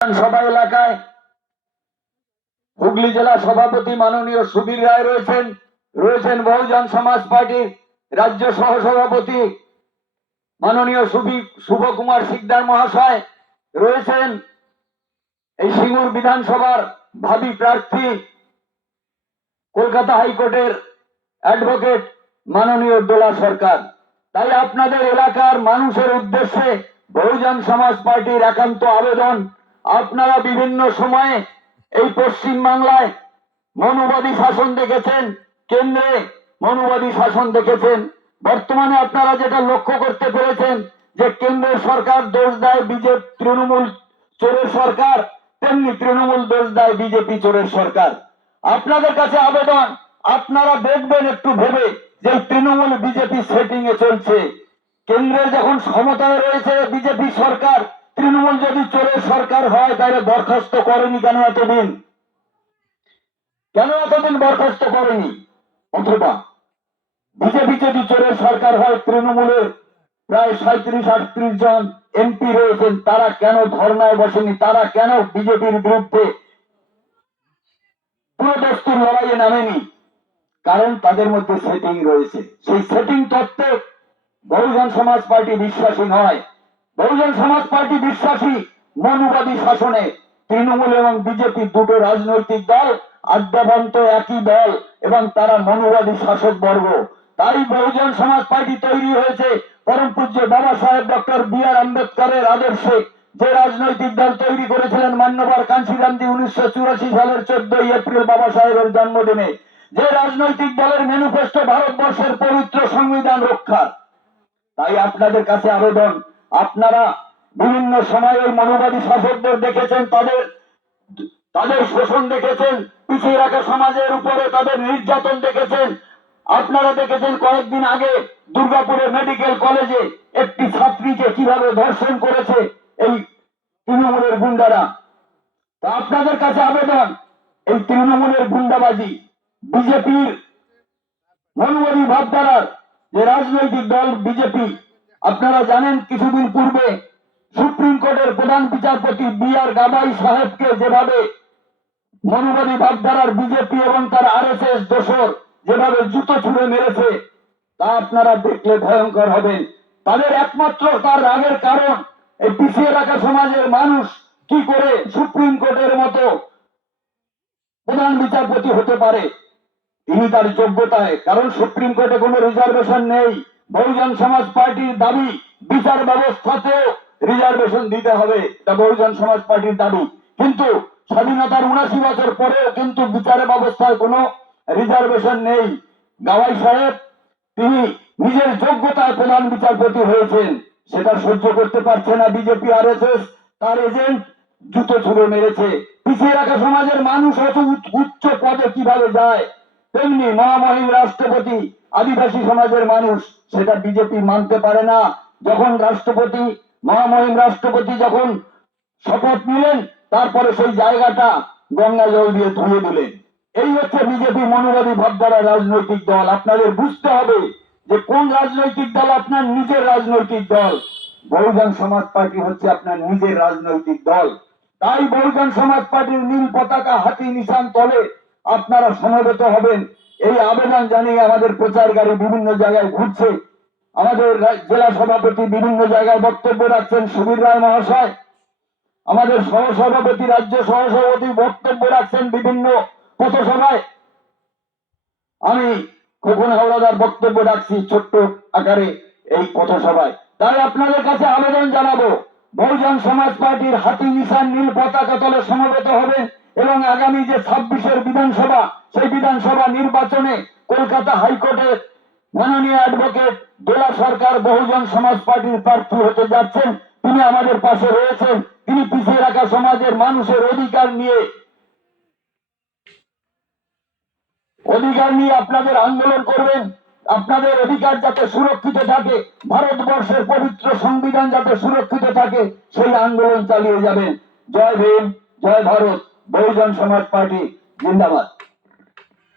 সভা এলাকায় হুগলি জেলা সভাপতি মাননীয় সুবীর রায় রয়েছেন। রয়েছেন বহুজন সমাজ পার্টির রাজ্য সহ সভাপতি মাননীয় সুবি শুভ কুমার শিকদার মহাশয় রয়েছেন। এই সিঙ্গুর বিধানসভার ভাবি প্রার্থী কলকাতা হাইকোর্টের অ্যাডভোকেট মাননীয় দোলা সরকার। তাই আপনাদের এলাকার মানুষের উদ্দেশ্যে বহুজন সমাজ পার্টির একান্ত আবেদন আপনারা বিভিন্ন সময়ে এই পশ্চিম বাংলায় মনুবাদী শাসন দেখেছেন, কেন্দ্রে মনুবাদী শাসন দেখেছেন। বর্তমানে আপনারা যেটা লক্ষ্য করতে পেরেছেন যে কেন্দ্রের সরকার দোষ দেয় বিজেপি তৃণমূল চোরের সরকার, তেমনি তৃণমূল দোষ দেয় বিজেপি চোরের সরকার। আপনাদের কাছে আবেদন, আপনারা দেখবেন একটু ভেবে যে তৃণমূল বিজেপি সেটিং এ চলছে। কেন্দ্রে যখন ক্ষমতায় রয়েছে বিজেপি সরকার তৃণমূল যদি চোরের সরকার হয়, তাহলে বরখাস্ত করেনি কেন এতদিন? কেন এতদিন বরখাস্ত করেনি? অথবা বিজেপি যদি চোরের সরকার হয় তৃণমূলের প্রায় সাঁত্রিশ, আটত্রিশ জন এমপি রয়েছেন, তারা কেন ধর্নায় বসেনি? তারা কেন বিজেপির বিরুদ্ধে পুরোদস্তুর লড়াইয়ে নামেনি? কারণ তাদের মধ্যে সেটিং রয়েছে। সেই সেটিং তত্ত্বে বহুজন সমাজ পার্টি বিশ্বাসী নয়। বহুজন সমাজ পার্টি বিশ্বাসী, মনুবাদী শাসনে তৃণমূল এবং বিজেপি দুটো রাজনৈতিক দল আদ্যাবন্ত একই দল এবং তারা মনুবাদী শাসক বর্গ। তাই বহুজন সমাজ পার্টি তৈরি হয়েছে। পরম পূজ্য বাবা সাহেব ডক্টর বি আর আম্বেদকরের আদর্শে যে রাজনৈতিক দল তৈরি করেছিলেন মান্যবর গান্ধী উনিশশো চুরাশি সালের চোদ্দই এপ্রিল বাবা সাহেবের জন্মদিনে, যে রাজনৈতিক দলের ম্যানিফেস্টো ভারতবর্ষের পবিত্র সংবিধান রক্ষা তাই আপনাদের কাছে আবেদন আপনারা বিভিন্ন সময় মনোবাদী শাসকদের দেখেছেন, তাদের তাদের শোষণ দেখেছেন, পিছিয়ে রাখা সমাজের উপরে তাদের নির্যাতন দেখেছেন। আপনারা দেখেছেন কয়েকদিন আগে দুর্গাপুরের মেডিকেল কলেজে একটি ছাত্রীকে কীভাবে ধর্ষণ করেছে এই তৃণমূলের গুন্ডারা। তা আপনাদের কাছে আবেদন, এই তৃণমূলের গুন্ডাবাজি, বিজেপির মনোবাদী ভাবধারার যে রাজনৈতিক দল বিজেপি আপনারা জানেন, কিছুদিন পূর্বে সুপ্রিম কোর্টের প্রধান বিচারপতি বি আর গাবাই সাহেবকে যেভাবে মনোবাদী ভাবধারার বিজেপি এবং তার আর এস এস দোসর যেভাবে জুতো ছুঁড়ে মেরেছে, তা আপনারা দেখলে ভয়ঙ্কর হবেন। তাদের একমাত্র তার রাগের কারণ, এই পিছিয়ে রাখা সমাজের মানুষ কি করে সুপ্রিম কোর্টের মতো প্রধান বিচারপতি হতে পারে? তিনি তার যোগ্যতায়, কারণ সুপ্রিম কোর্টে কোনো রিজার্ভেশন নেই। বহুজন সমাজ পার্টির দাবি, বিচার ব্যবস্থাতেও রিজার্ভেশন দিতে হবে। এটা বহুজন সমাজ পার্টির দাবি। কিন্তু স্বাধীনতার উনাশি বছর পরেও কিন্তু বিচার ব্যবস্থায় কোনো রিজার্ভেশন নেই। গাওয়াই সাহেব, তিনি নিজের যোগ্যতায় প্রধান বিচারপতি হয়েছেন। সেটা সহ্য করতে পারছে না বিজেপি আর তার এজেন্ট জুতো ছুড়ে মেরেছে। পিছিয়ে রাখা সমাজের মানুষ অত উচ্চ পদে কীভাবে যায়? তেমনি মহামহিম রাষ্ট্রপতি আদিবাসী সমাজের মানুষ, সেটা বিজেপি মানতে পারে না। যখন রাষ্ট্রপতি, মহামহিম রাষ্ট্রপতি যখন শপথ নিলেন, তারপরে সেই জায়গাটা গঙ্গা জল দিয়ে ধুয়ে দিলেন। এই হচ্ছে বিজেপি মনোবাদী ভাবধারা রাজনৈতিক দল। আপনাদের বুঝতে হবে যে কোন রাজনৈতিক দল আপনার নিজের রাজনৈতিক দল? বহুজন সমাজ পার্টি হচ্ছে আপনার নিজের রাজনৈতিক দল। তাই বহুজন সমাজ পার্টির নীল পতাকা হাতি নিশান তলে আপনারা সমবেত হবেন। এই আবেদন জানিয়ে আমাদের প্রচার গাড়ি বিভিন্ন জায়গায় ঘুরছে। আমাদের জেলা সভাপতি বিভিন্ন জায়গায় বক্তব্য রাখছেন সুবীর রায় মহাশয়। আমাদের সহসভাপতি, রাজ্য সহসভাপতি বক্তব্য রাখছেন বিভিন্ন পথসভায়। আমি খোকন হাওড়াদার বক্তব্য রাখছি ছোট্ট আকারে এই পথসভায়। তাই আপনাদের কাছে আবেদন জানাব। বহুজন সমাজ পার্টির হাতি নিশান নীল পতাকা তলে সমবেত হবেন। এবং আগামী যে ছাব্বিশের বিধানসভা, সেই বিধানসভা নির্বাচনে কলকাতা হাইকোর্টের মাননীয় অ্যাডভোকেট দোলা সরকার বহুজন সমাজ পার্টির প্রার্থী হতে যাচ্ছেন। তিনি আমাদের পাশে রয়েছেন। তিনি পিছিয়ে রাখা সমাজের মানুষের অধিকার নিয়ে অধিকার নিয়ে আপনাদের আন্দোলন করবেন। আপনাদের অধিকার যাতে সুরক্ষিত থাকে, ভারতবর্ষের পবিত্র সংবিধান যাতে সুরক্ষিত থাকে, সেই আন্দোলন চালিয়ে যাবেন। জয় ভীম, জয় ভারত। বহুজন সমাজ পার্টি জিন্দাবাদ।